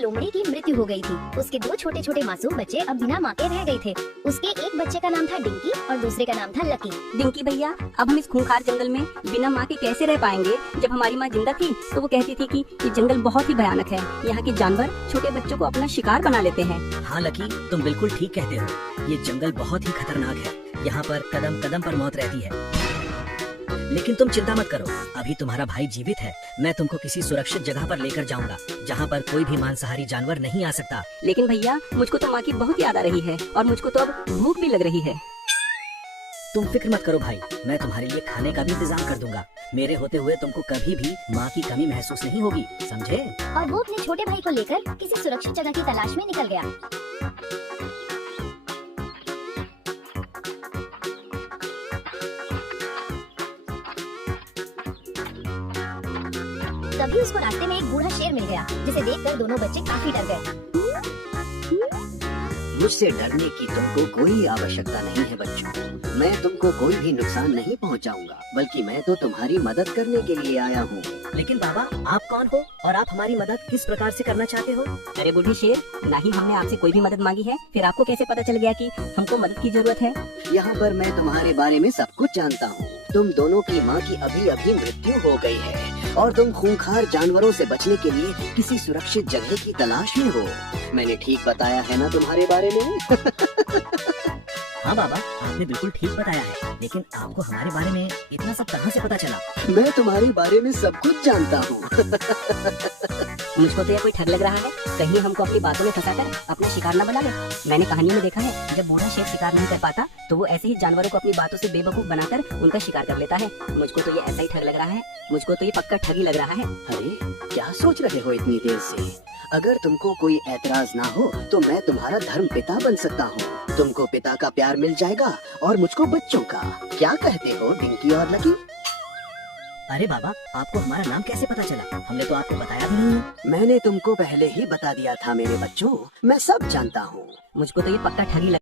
लोमड़ी की मृत्यु हो गई थी। उसके दो छोटे छोटे मासूम बच्चे अब बिना माँ के रह गए थे। उसके एक बच्चे का नाम था डिंकी और दूसरे का नाम था लकी। डिंकी भैया, अब हम इस खूंखार जंगल में बिना माँ के कैसे रह पाएंगे? जब हमारी माँ जिंदा थी तो वो कहती थी कि ये जंगल बहुत ही भयानक है, यहाँ के जानवर छोटे बच्चों को अपना शिकार बना लेते हैं। हाँ लकी, तुम बिल्कुल ठीक कहते हो। ये जंगल बहुत ही खतरनाक है। यहाँ पर कदम कदम पर मौत रहती है। लेकिन तुम चिंता मत करो, अभी तुम्हारा भाई जीवित है। मैं तुमको किसी सुरक्षित जगह पर लेकर जाऊंगा, जहाँ पर कोई भी मांसाहारी जानवर नहीं आ सकता। लेकिन भैया, मुझको तो माँ की बहुत याद आ रही है और मुझको तो अब भूख भी लग रही है। तुम फिक्र मत करो भाई, मैं तुम्हारे लिए खाने का भी इंतजाम कर दूंगा। मेरे होते हुए तुमको कभी भी माँ की कमी महसूस नहीं होगी, समझे? और वो अपने छोटे भाई को लेकर किसी सुरक्षित जगह की तलाश में निकल गया। तभी उसको रास्ते में एक बूढ़ा शेर मिल गया, जिसे देखकर दोनों बच्चे काफी डर गए। मुझसे डरने की तुमको कोई आवश्यकता नहीं है बच्चों। मैं तुमको कोई भी नुकसान नहीं पहुंचाऊंगा, बल्कि मैं तो तुम्हारी मदद करने के लिए आया हूँ। लेकिन बाबा, आप कौन हो और आप हमारी मदद किस प्रकार से करना चाहते हो? अरे बूढ़े शेर, ना ही हमने आपसे कोई भी मदद मांगी है, फिर आपको कैसे पता चल गया कि हमको मदद की जरूरत है? यहाँ पर मैं तुम्हारे बारे में सब कुछ जानता हूँ। तुम दोनों की माँ की अभी अभी मृत्यु हो गई है और तुम खूंखार जानवरों से बचने के लिए किसी सुरक्षित जगह की तलाश में हो। मैंने ठीक बताया है ना तुम्हारे बारे में? हाँ बाबा, आपने बिल्कुल ठीक बताया है। लेकिन आपको हमारे बारे में इतना सब कहाँ से पता चला? मैं तुम्हारे बारे में सब कुछ जानता हूँ। मुझको तो यह कोई ठग लग रहा है, कहीं हमको अपनी बातों में फंसाकर अपना शिकार न बना ले। मैंने कहानियों में देखा है, जब बूढ़ा शेर शिकार नहीं कर पाता तो वो ऐसे ही जानवरों को अपनी बातों से बेवकूफ बनाकर उनका शिकार कर लेता है। मुझको तो ये ऐसा ही ठग लग रहा है, मुझको तो ये पक्का ठग ही लग रहा है। अरे क्या सोच रहे हो इतनी देर से? अगर तुमको कोई ऐतराज ना हो तो मैं तुम्हारा धर्म पिता बन सकता हूँ। तुमको पिता का प्यार मिल जाएगा और मुझको बच्चों का। क्या कहते हो डिंकी और लकी? अरे बाबा, आपको हमारा नाम कैसे पता चला? हमने तो आपको बताया भी नहीं है। मैंने तुमको पहले ही बता दिया था मेरे बच्चों, मैं सब जानता हूँ। मुझको तो ये पक्का ठगी